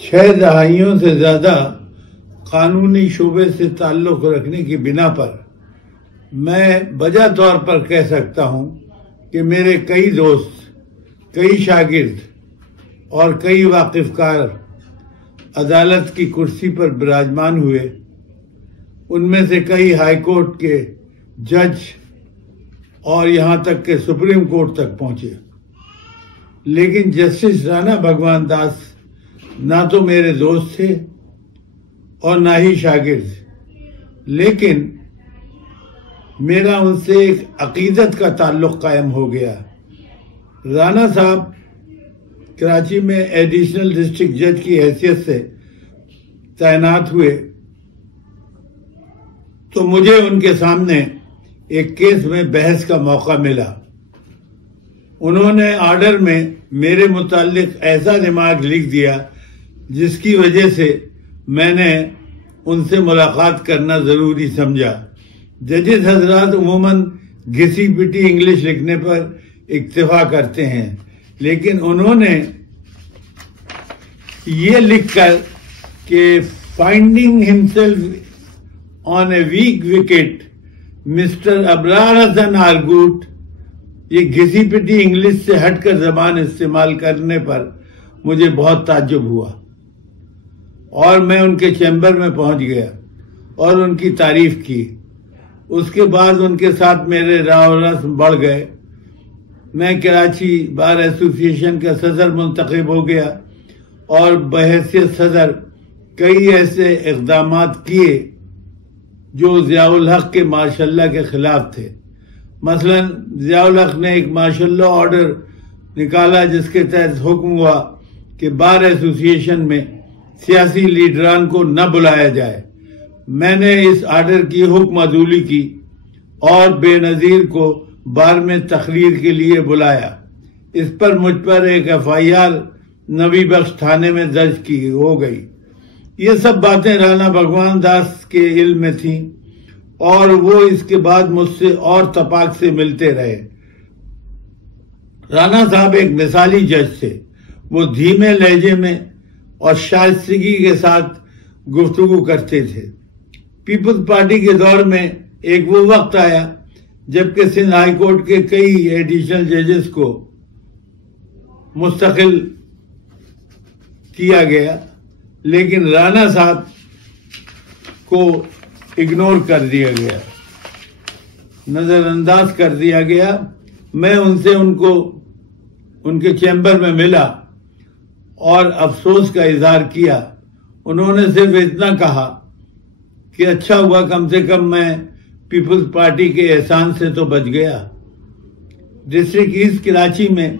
6 دہائیوں سے زیادہ قانونی شعبے سے تعلق رکھنے کی بنا پر میں بجا طور پر کہہ سکتا ہوں کہ میرے کئی دوست، کئی شاگرد اور کئی واقف کار عدالت کی کرسی پر براجمان ہوئے۔ ان میں سے کئی ہائی کورٹ کے جج اور یہاں تک کہ سپریم کورٹ تک پہنچے، لیکن جسٹس رانا بھگوان داس نہ تو میرے دوست تھے اور نہ ہی شاگرد، لیکن میرا ان سے ایک عقیدت کا تعلق قائم ہو گیا۔ رانا صاحب کراچی میں ایڈیشنل ڈسٹرکٹ جج کی حیثیت سے تعینات ہوئے تو مجھے ان کے سامنے ایک کیس میں بحث کا موقع ملا۔ انہوں نے آرڈر میں میرے متعلق ایسا ریمارک لکھ دیا جس کی وجہ سے میں نے ان سے ملاقات کرنا ضروری سمجھا۔ ججز حضرات عموماً گھسی پٹی انگلش لکھنے پر اکتفا کرتے ہیں، لیکن انہوں نے یہ لکھ کر کہ فائنڈنگ ہمسیلف آن اے ویک وکٹ مسٹر ابرار حسن آرگوٹ، یہ گھسی پٹی انگلش سے ہٹ کر زبان استعمال کرنے پر مجھے بہت تعجب ہوا، اور میں ان کے چیمبر میں پہنچ گیا اور ان کی تعریف کی۔ اس کے بعد ان کے ساتھ میرے راہ و رسم بڑھ گئے۔ میں کراچی بار ایسوسی ایشن کا صدر منتخب ہو گیا اور بحیثیت صدر کئی ایسے اقدامات کیے جو ضیاء الحق کے ماشاء اللہ کے خلاف تھے۔ مثلا ضیاء الحق نے ایک ماشاء اللہ آرڈر نکالا جس کے تحت حکم ہوا کہ بار ایسوسی ایشن میں سیاسی لیڈران کو نہ بلایا جائے۔ میں نے اس آرڈر کی حکم عدولی کی اور بے نظیر کو بار میں تقریر کے لیے بلایا۔ اس پر مجھ پر ایک FIR نبی بخش تھانے میں درج کی ہو گئی۔ یہ سب باتیں رانا بھگوان داس کے علم میں تھیں اور وہ اس کے بعد مجھ سے اور تپاک سے ملتے رہے۔ رانا صاحب ایک مثالی جج تھے۔ وہ دھیمے لہجے میں اور شائستگی کے ساتھ گفتگو کرتے تھے۔ پیپلز پارٹی کے دور میں ایک وہ وقت آیا جبکہ سندھ ہائی کورٹ کے کئی ایڈیشنل ججز کو مستقل کیا گیا، لیکن رانا صاحب کو اگنور کر دیا گیا، نظر انداز کر دیا گیا۔ میں ان سے ان کے چیمبر میں ملا اور افسوس کا اظہار کیا۔ انہوں نے صرف اتنا کہا کہ اچھا ہوا کم سے کم میں پیپلز پارٹی کے احسان سے تو بچ گیا۔ ڈسٹرکٹ ایسٹ کراچی میں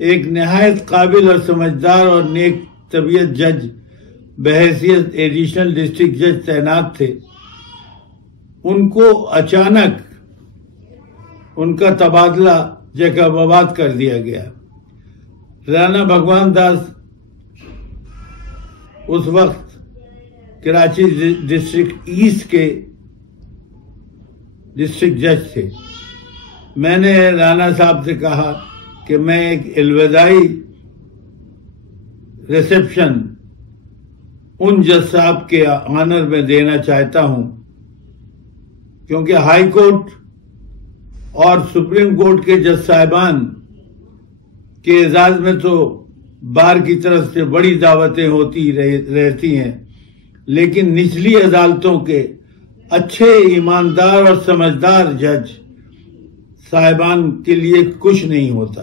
ایک نہایت قابل اور سمجھدار اور نیک طبیعت جج بحیثیت ایڈیشنل ڈسٹرکٹ جج تعینات تھے۔ ان کو اچانک ان کا تبادلہ جیکب آباد کر دیا گیا۔ رانا بھگوان داس اس وقت کراچی ڈسٹرکٹ ایسٹ کے ڈسٹرکٹ جج تھے۔ میں نے رانا صاحب سے کہا کہ میں ایک الوداعی ریسیپشن ان جج صاحب کے آنر میں دینا چاہتا ہوں، کیونکہ ہائی کورٹ اور سپریم کورٹ کے جج صاحبان کے اعزاز میں تو بار کی طرف سے بڑی دعوتیں ہوتی رہتی ہیں، لیکن نچلی عدالتوں کے اچھے ایماندار اور سمجھدار جج صاحبان کے لیے کچھ نہیں ہوتا۔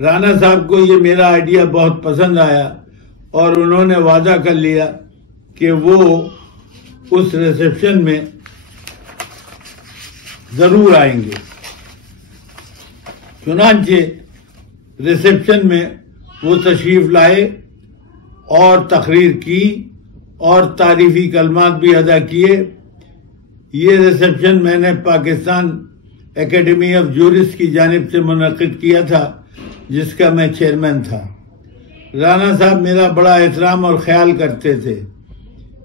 رانا صاحب کو یہ میرا آئیڈیا بہت پسند آیا اور انہوں نے وعدہ کر لیا کہ وہ اس ریسیپشن میں ضرور آئیں گے۔ چنانچہ ریسیپشن میں وہ تشریف لائے اور تقریر کی اور تعریفی کلمات بھی ادا کیے۔ یہ ریسیپشن میں نے پاکستان اکیڈمی آف جورسٹ کی جانب سے منعقد کیا تھا، جس کا میں چیئرمین تھا۔ رانا صاحب میرا بڑا احترام اور خیال کرتے تھے۔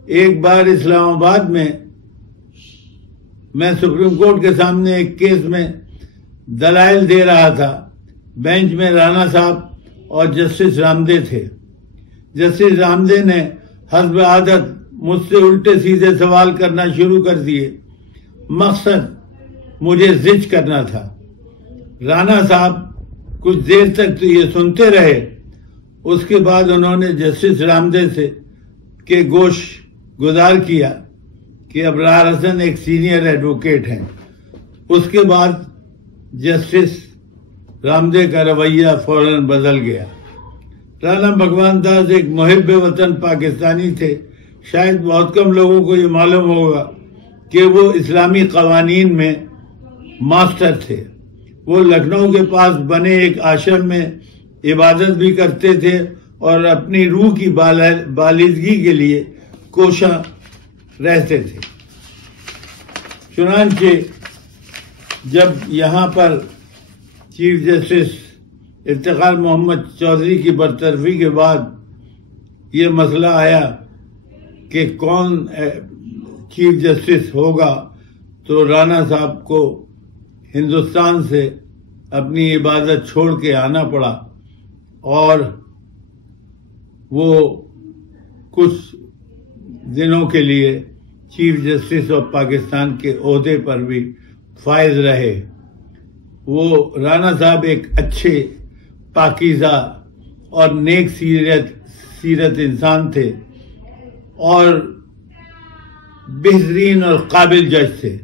ایک بار اسلام آباد میں سپریم کورٹ کے سامنے ایک کیس میں دلائل دے رہا تھا۔ بینچ میں رانا صاحب اور جسٹس رامدے تھے۔ جسٹس رامدے نے حسب عادت مجھ سے الٹے سیدھے سوال کرنا شروع کر دیے. مقصد مجھے زج کرنا تھا. رانا صاحب کچھ دیر تک تو یہ سنتے رہے. اس کے بعد انہوں نے جسٹس رامدے سے کے گوش گزار کیا کہ ابرار حسن ایک سینئر ایڈوکیٹ ہیں. اس کے بعد جسٹس رامدے کا رویہ فوراً بدل گیا. رانا بھگوان داس ایک محب وطن پاکستانی تھے. شاید بہت کم لوگوں کو یہ معلوم ہوگا کہ وہ اسلامی قوانین میں ماسٹر تھے. وہ لکھنؤ کے پاس بنے ایک آشرم میں عبادت بھی کرتے تھے اور اپنی روح کی بالیدگی کے لیے کوشاں رہتے تھے. چنانچہ جب یہاں پر چیف جسٹس افتخار محمد چودھری کی برطرفی کے بعد یہ مسئلہ آیا کہ کون چیف جسٹس ہوگا، تو رانا صاحب کو ہندوستان سے اپنی عبادت چھوڑ کے آنا پڑا اور وہ کچھ دنوں کے لیے چیف جسٹس آف پاکستان کے عہدے پر بھی فائز رہے. وہ رانا صاحب ایک اچھے، پاکیزہ اور نیک سیرت انسان تھے اور بہترین اور قابل جج تھے.